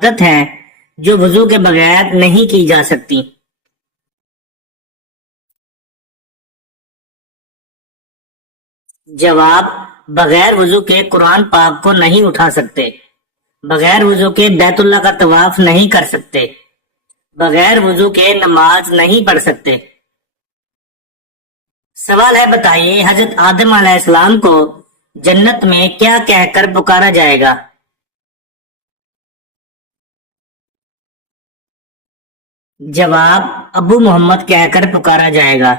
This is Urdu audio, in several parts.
عادت ہیں جو وضو کے بغیر نہیں کی جا سکتی؟ جواب: بغیر وضو کے قرآن پاک کو نہیں اٹھا سکتے، بغیر وضو کے بیت اللہ کا طواف نہیں کر سکتے، بغیر وضو کے نماز نہیں پڑھ سکتے۔ سوال ہے، بتائیے حضرت آدم علیہ السلام کو جنت میں کیا کہہ کر پکارا جائے گا؟ جواب: ابو محمد کہہ کر پکارا جائے گا۔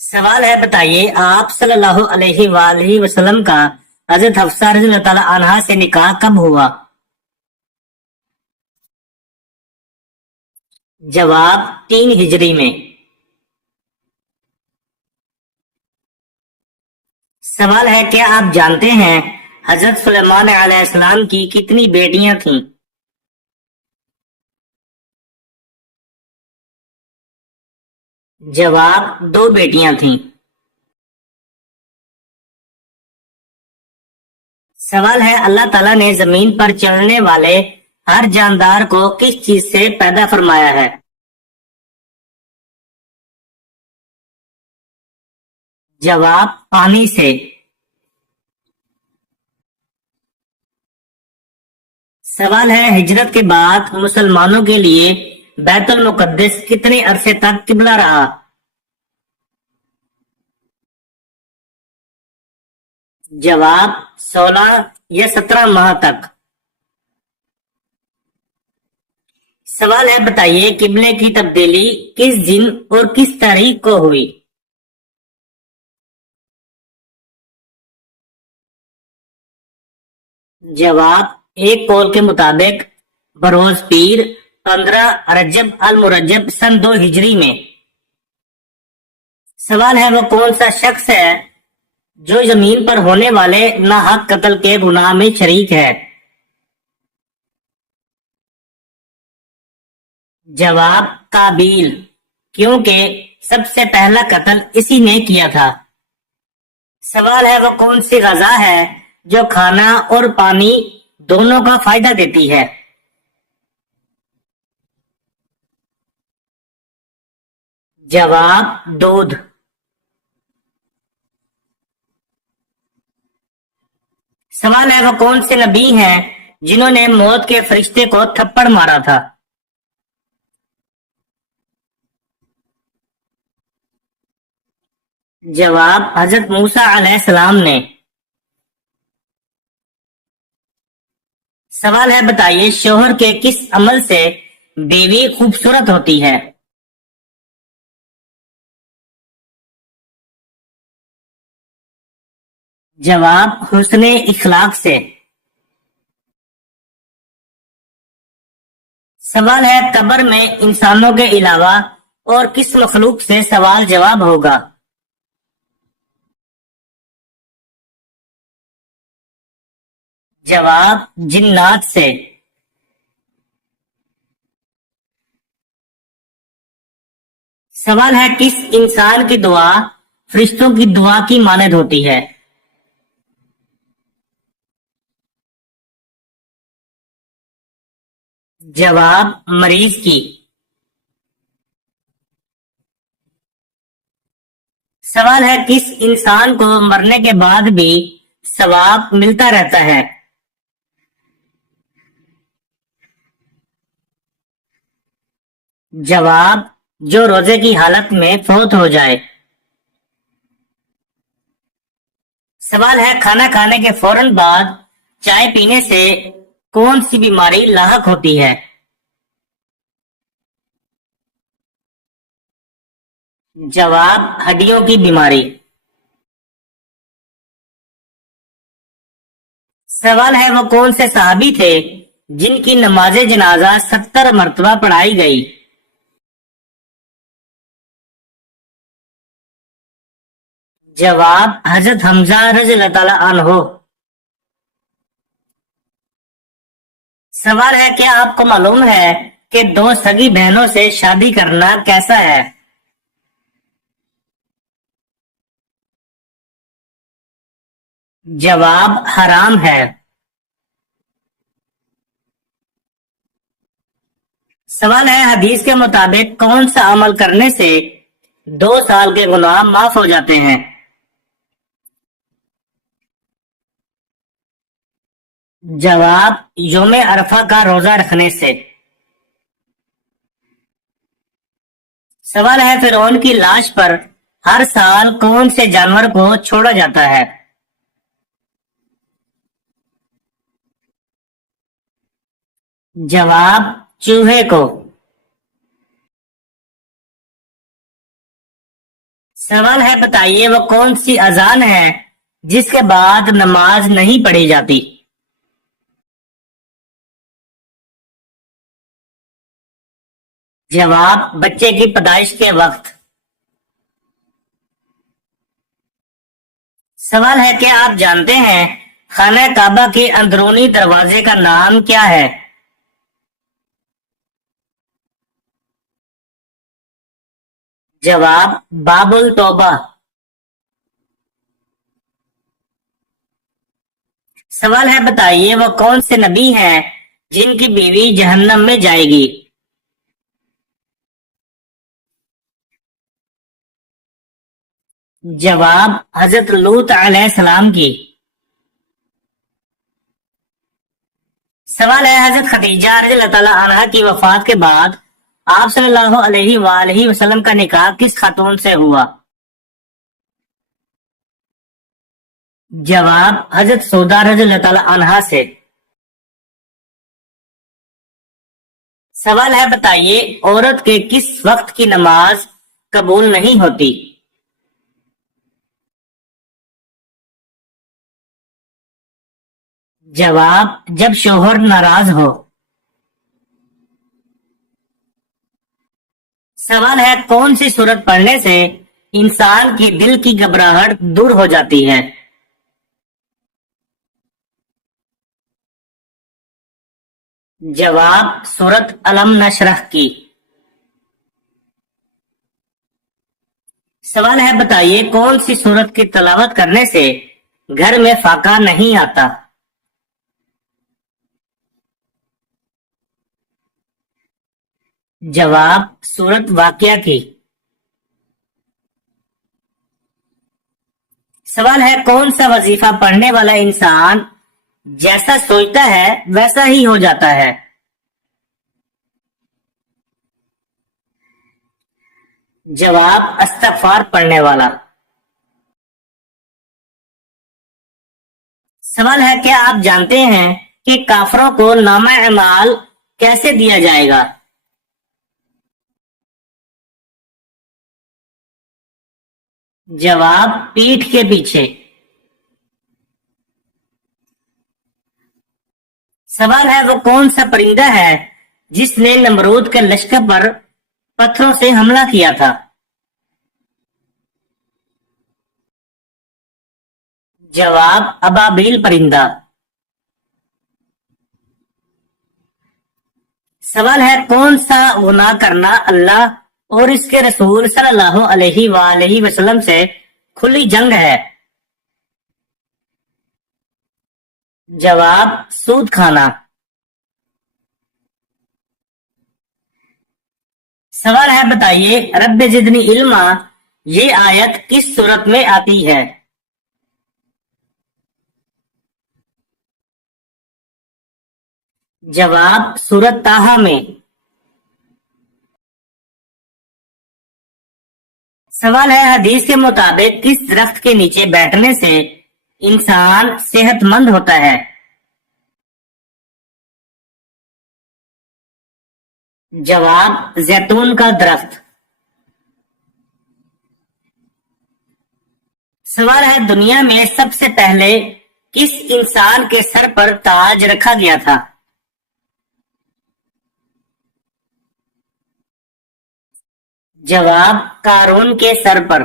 سوال ہے، بتائیے آپ صلی اللہ علیہ وآلہ وسلم کا حضرت حفصہ رضی اللہ تعالی عنہا سے نکاح کب ہوا؟ جواب: 3 ہجری میں۔ سوال ہے، کیا آپ جانتے ہیں حضرت سلیمان علیہ السلام کی کتنی بیٹیاں تھیں؟ جواب: 2 بیٹیاں تھیں۔ سوال ہے، اللہ تعالیٰ نے زمین پر چلنے والے ہر جاندار کو کس چیز سے پیدا فرمایا ہے؟ جواب: پانی سے۔ سوال ہے، ہجرت کے بعد مسلمانوں کے لیے بیت المقدس کتنے عرصے تک قبلہ رہا؟ جواب: 16 یا 17 ماہ تک۔ سوال ہے، بتائیے قبلے کی تبدیلی کس دن اور کس تاریخ کو ہوئی؟ جواب: ایک قول کے مطابق بروز پیر 15 رجب المرجب سن 2 ہجری میں۔ سوال ہے، وہ کون سا شخص ہے جو زمین پر ہونے والے ناحق قتل کے گناہ میں شریک ہے؟ جواب: قابیل، کیونکہ سب سے پہلا قتل اسی نے کیا تھا۔ سوال ہے، وہ کون سی غذا ہے جو کھانا اور پانی دونوں کا فائدہ دیتی ہے؟ جواب: دودھ۔ سوال ہے، وہ کون سے نبی ہیں جنہوں نے موت کے فرشتے کو تھپڑ مارا تھا؟ جواب: حضرت موسیٰ علیہ السلام نے۔ سوال ہے، بتائیے شوہر کے کس عمل سے بیوی خوبصورت ہوتی ہے؟ جواب: حسن اخلاق سے۔ سوال ہے، قبر میں انسانوں کے علاوہ اور کس مخلوق سے سوال جواب ہوگا؟ جواب: جنات سے۔ سوال ہے، کس انسان کی دعا فرشتوں کی دعا کی مانند ہوتی ہے؟ جواب: مریض کی۔ سوال ہے، کس انسان کو مرنے کے بعد بھی ثواب ملتا رہتا ہے؟ جواب: جو روزے کی حالت میں فوت ہو جائے۔ سوال ہے، کھانا کھانے کے فوراً بعد چائے پینے سے کون سی بیماری لاحق ہوتی ہے؟ جواب: ہڈیوں کی بیماری۔ سوال ہے، وہ کون سے صحابی تھے جن کی نماز جنازہ 70 مرتبہ پڑھائی گئی؟ جواب: حضرت حمزہ رضی اللہ تعالی عنہ۔ سوال ہے، کیا آپ کو معلوم ہے کہ 2 سگی بہنوں سے شادی کرنا کیسا ہے؟ جواب: حرام ہے۔ سوال ہے حدیث کے مطابق کون سا عمل کرنے سے 2 سال کے گناہ معاف ہو جاتے ہیں؟ جواب یوم عرفہ کا روزہ رکھنے سے۔ سوال ہے فرعون کی لاش پر ہر سال کون سے جانور کو چھوڑا جاتا ہے؟ جواب چوہے کو۔ سوال ہے بتائیے وہ کون سی اذان ہے جس کے بعد نماز نہیں پڑھی جاتی؟ جواب بچے کی پیدائش کے وقت۔ سوال ہے کہ آپ جانتے ہیں خانہ کعبہ کے اندرونی دروازے کا نام کیا ہے؟ جواب باب التوبہ۔ سوال ہے بتائیے وہ کون سے نبی ہیں جن کی بیوی جہنم میں جائے گی؟ جواب حضرت لوط علیہ السلام کی۔ سوال ہے حضرت خدیجہ رضی اللہ تعالیٰ عنہا کی وفات کے بعد آپ صلی اللہ علیہ وآلہ وسلم کا نکاح کس خاتون سے ہوا؟ جواب حضرت سودا رضی اللہ تعالیٰ عنہا سے۔ سوال ہے بتائیے عورت کے کس وقت کی نماز قبول نہیں ہوتی؟ جواب جب شوہر ناراض ہو۔ سوال ہے کون سی سورت پڑھنے سے انسان کی دل کی گھبراہٹ دور ہو جاتی ہے؟ جواب سورت الم نشرح کی۔ سوال ہے بتائیے کون سی سورت کی تلاوت کرنے سے گھر میں فاقہ نہیں آتا؟ جواب سورت واقعہ کی۔ سوال ہے کون سا وظیفہ پڑھنے والا انسان جیسا سوچتا ہے ویسا ہی ہو جاتا ہے؟ جواب استغفار پڑھنے والا۔ سوال ہے کیا آپ جانتے ہیں کہ کافروں کو نامہ اعمال کیسے دیا جائے گا؟ جواب پیٹھ کے پیچھے۔ سوال ہے وہ کون سا پرندہ ہے جس نے نمرود کے لشکر پر پتھروں سے حملہ کیا تھا؟ جواب ابابیل پرندہ۔ سوال ہے کون سا گناہ کرنا اللہ اور اس کے رسول صلی اللہ علیہ وآلہ وسلم سے کھلی جنگ ہے؟ جواب سود کھانا۔ سوال ہے بتائیے رب زدنی علما یہ آیت کس صورت میں آتی ہے؟ جواب سورت طٰہٰ میں۔ سوال ہے حدیث کے مطابق کس درخت کے نیچے بیٹھنے سے انسان صحت مند ہوتا ہے؟ جواب زیتون کا درخت۔ سوال ہے دنیا میں سب سے پہلے کس انسان کے سر پر تاج رکھا گیا تھا؟ جواب قارون کے سر پر۔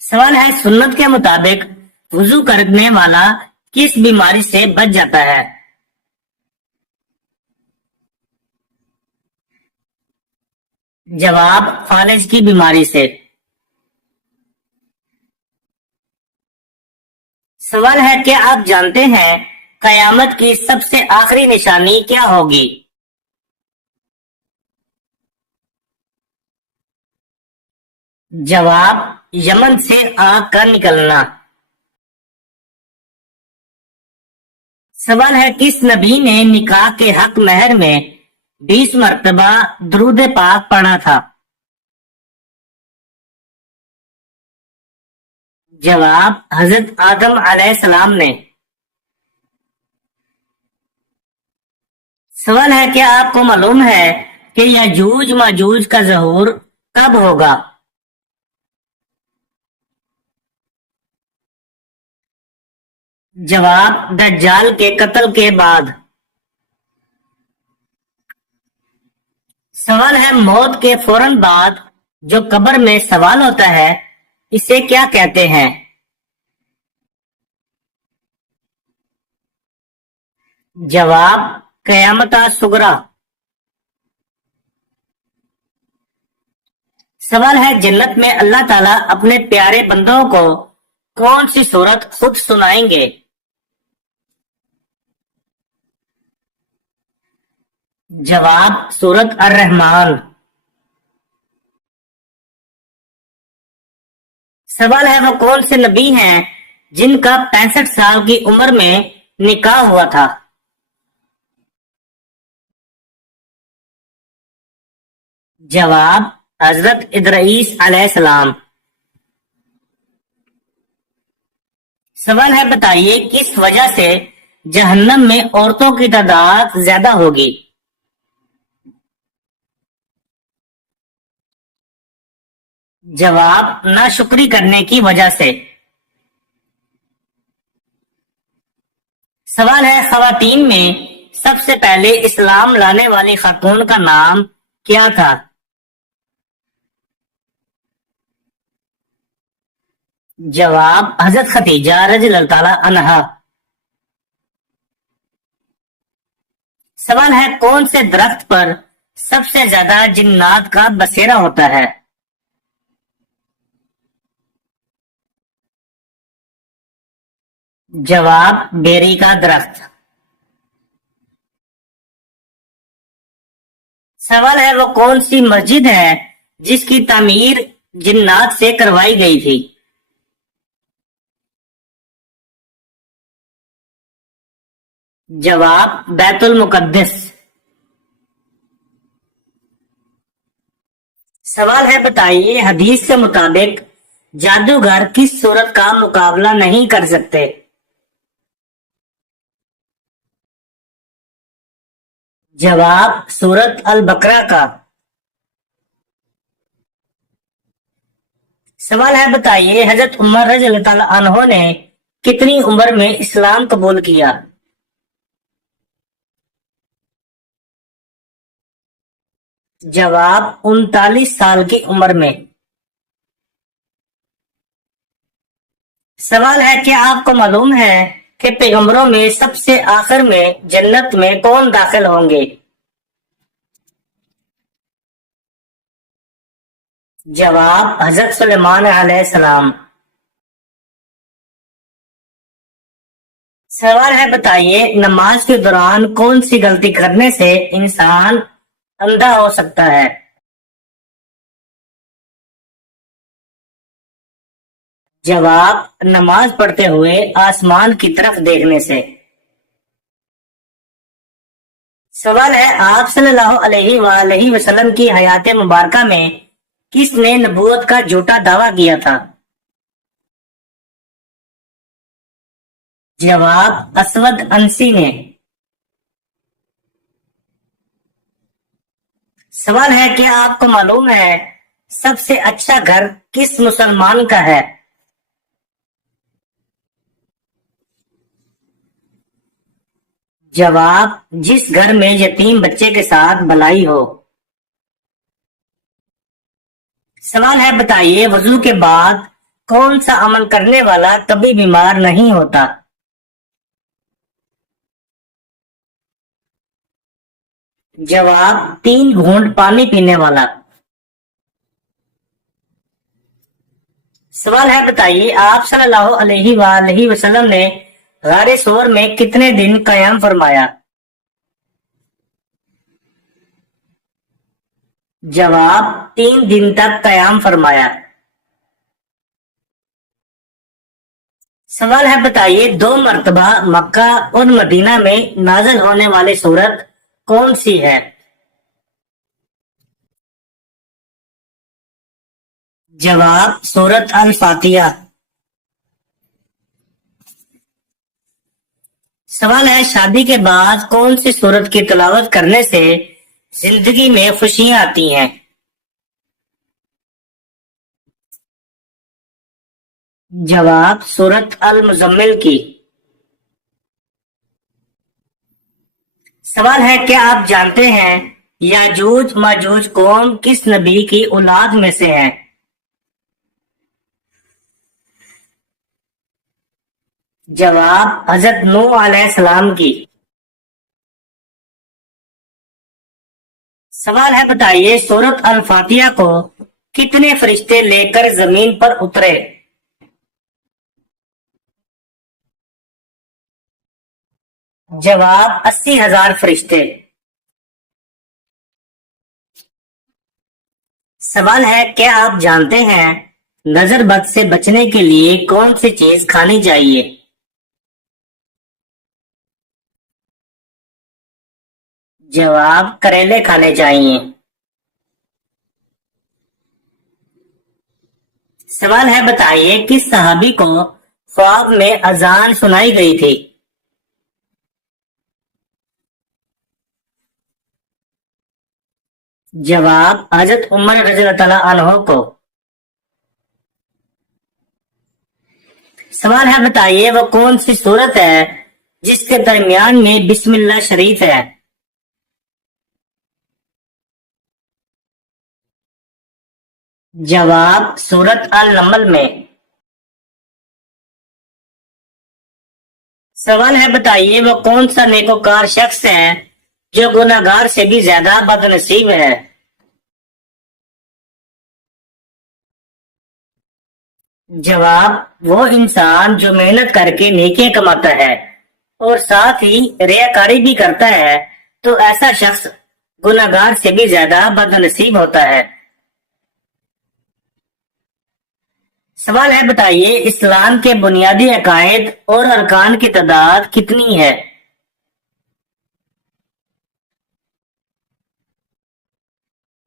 سوال ہے سنت کے مطابق وضو کرنے والا کس بیماری سے بچ جاتا ہے؟ جواب فالج کی بیماری سے۔ سوال ہے کہ آپ جانتے ہیں قیامت کی سب سے آخری نشانی کیا ہوگی؟ جواب: یمن سے آگ کا نکلنا۔ سوال ہے کس نبی نے نکاح کے حق مہر میں 20 مرتبہ درود پاک پڑھا تھا؟ جواب: حضرت آدم علیہ السلام نے۔ سوال ہے کیا آپ کو معلوم ہے کہ یاجوج ماجوج کا ظہور کب ہوگا؟ جواب: دجال کے قتل کے بعد۔ سوال ہے موت کے فوراً بعد جو قبر میں سوال ہوتا ہے اسے کیا کہتے ہیں؟ جواب: قیامت صغری۔ سوال ہے جنت میں اللہ تعالیٰ اپنے پیارے بندوں کو کون سی سورت خود سنائیں گے؟ جواب: سورت الرحمن۔ سوال ہے وہ کون سے نبی ہیں جن کا 65 سال کی عمر میں نکاح ہوا تھا؟ جواب: حضرت ادریس علیہ السلام۔ سوال ہے بتائیے کس وجہ سے جہنم میں عورتوں کی تعداد زیادہ ہوگی؟ جواب: ناشکری کرنے کی وجہ سے۔ سوال ہے خواتین میں سب سے پہلے اسلام لانے والی خاتون کا نام کیا تھا؟ جواب: حضرت خدیجہ رضی اللہ تعالی عنہا۔ سوال ہے کون سے درخت پر سب سے زیادہ جنات کا بسیرا ہوتا ہے؟ جواب: بیری کا درخت۔ سوال ہے وہ کون سی مسجد ہے جس کی تعمیر جنات سے کروائی گئی تھی؟ جواب: بیت المقدس۔ سوال ہے بتائیے حدیث کے مطابق جادوگر کس صورت کا مقابلہ نہیں کر سکتے؟ جواب: سورت البقرہ کا۔ سوال ہے بتائیے حضرت عمر رضی اللہ تعالیٰ عنہ نے کتنی عمر میں اسلام قبول کیا؟ جواب: 39 سال کی عمر میں۔ سوال ہے کہ آپ کو معلوم ہے کہ پیغمبروں میں سب سے آخر میں جنت میں کون داخل ہوں گے؟ جواب: حضرت سلیمان علیہ السلام۔ سوال ہے بتائیے نماز کے دوران کون سی غلطی کرنے سے انسان اندھا ہو سکتا ہے؟ جواب: نماز پڑھتے ہوئے آسمان کی طرف دیکھنے سے۔ سوال ہے آپ صلی اللہ علیہ وآلہ وسلم کی حیات مبارکہ میں کس نے نبوت کا جھوٹا دعویٰ کیا تھا؟ جواب: اسود انسی نے۔ سوال ہے کہ آپ کو معلوم ہے سب سے اچھا گھر کس مسلمان کا ہے؟ جواب: جس گھر میں یتیم بچے کے ساتھ بھلائی ہو۔ سوال ہے بتائیے وضو کے بعد کون سا عمل کرنے والا کبھی بیمار نہیں ہوتا؟ جواب: 3 گھونٹ پانی پینے والا۔ سوال ہے بتائیے آپ صلی اللہ علیہ وآلہ وسلم نے غار سور میں کتنے دن قیام فرمایا؟ جواب 3 دن تک قیام فرمایا۔ سوال ہے بتائیے 2 مرتبہ مکہ اور مدینہ میں نازل ہونے والی سورت کون سی ہے؟ جواب سورت الفاتحہ۔ سوال ہے شادی کے بعد کون سی سورت کی تلاوت کرنے سے زندگی میں خوشیاں آتی ہیں؟ جواب سورت المزمل کی۔ سوال ہے کیا آپ جانتے ہیں یاجوج ماجوج قوم کس نبی کی اولاد میں سے ہے؟ جواب حضرت نوح علیہ السلام کی۔ سوال ہے بتائیے سورت الفاتحہ کو کتنے فرشتے لے کر زمین پر اترے؟ جواب 80,000 فرشتے۔ سوال ہے کیا آپ جانتے ہیں نظر بد سے بچنے کے لیے کون سی چیز کھانی چاہیے؟ جواب کریلے کھانے چاہیے۔ سوال ہے بتائیے کس صحابی کو خواب میں اذان سنائی گئی تھی؟ جواب حضرت عمر رضی اللہ تعالیٰ عنہ کو۔ سوال ہے بتائیے وہ کون سی سورت ہے جس کے درمیان میں بسم اللہ شریف ہے؟ جواب سورت النمل میں۔ سوال ہے بتائیے وہ کون سا نیکوکار شخص ہے جو گناہگار سے بھی زیادہ بد نصیب ہے؟ جواب وہ انسان جو محنت کر کے نیکیاں کماتا ہے اور ساتھ ہی ریاکاری بھی کرتا ہے تو ایسا شخص گناہگار سے بھی زیادہ بد نصیب ہوتا ہے۔ سوال ہے بتائیے اسلام کے بنیادی عقائد اور ارکان کی تعداد کتنی ہے؟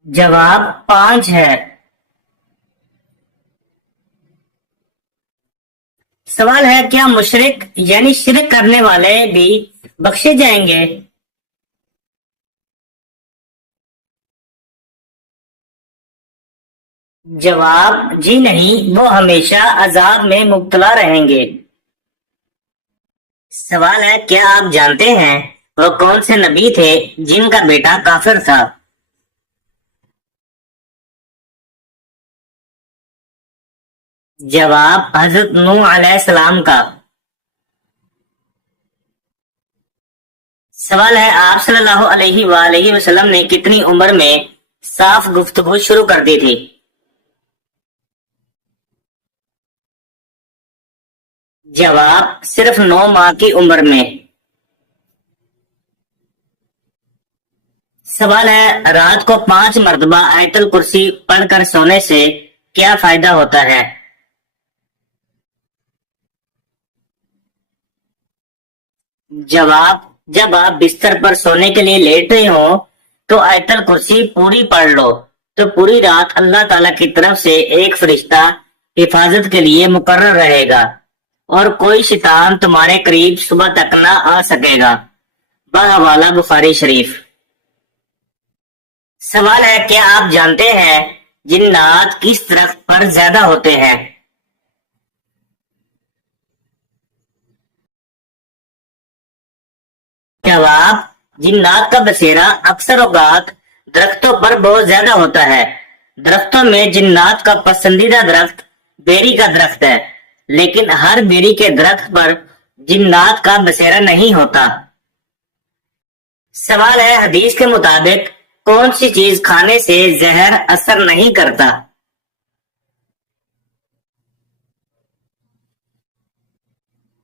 جواب 5 ہے۔ سوال ہے کیا مشرک یعنی شرک کرنے والے بھی بخشے جائیں گے؟ جواب جی نہیں، وہ ہمیشہ عذاب میں مبتلا رہیں گے۔ سوال ہے کیا آپ جانتے ہیں وہ کون سے نبی تھے جن کا بیٹا کافر تھا؟ جواب حضرت نوح علیہ السلام کا۔ سوال ہے آپ صلی اللہ علیہ وآلہ وسلم نے کتنی عمر میں صاف گفتگو شروع کر دی تھی؟ جواب صرف 9 ماہ کی عمر میں۔ سوال ہے رات کو 5 مرتبہ آیت الکرسی پڑھ کر سونے سے کیا فائدہ ہوتا ہے؟ جواب جب آپ بستر پر سونے کے لیے لیٹ رہے ہوں تو آیت الکرسی پوری پڑھ لو تو پوری رات اللہ تعالیٰ کی طرف سے ایک فرشتہ حفاظت کے لیے مقرر رہے گا اور کوئی شیطان تمہارے قریب صبح تک نہ آ سکے گا۔ بحوالہ بخاری شریف۔ سوال ہے کیا آپ جانتے ہیں جنات کس درخت پر زیادہ ہوتے ہیں؟ جواب جنات کا بسیرا اکثر اوقات درختوں پر بہت زیادہ ہوتا ہے۔ درختوں میں جنات کا پسندیدہ درخت بیری کا درخت ہے، لیکن ہر بیری کے درخت پر جنات کا بسیرا نہیں ہوتا۔ سوال ہے حدیث کے مطابق کون سی چیز کھانے سے زہر اثر نہیں کرتا؟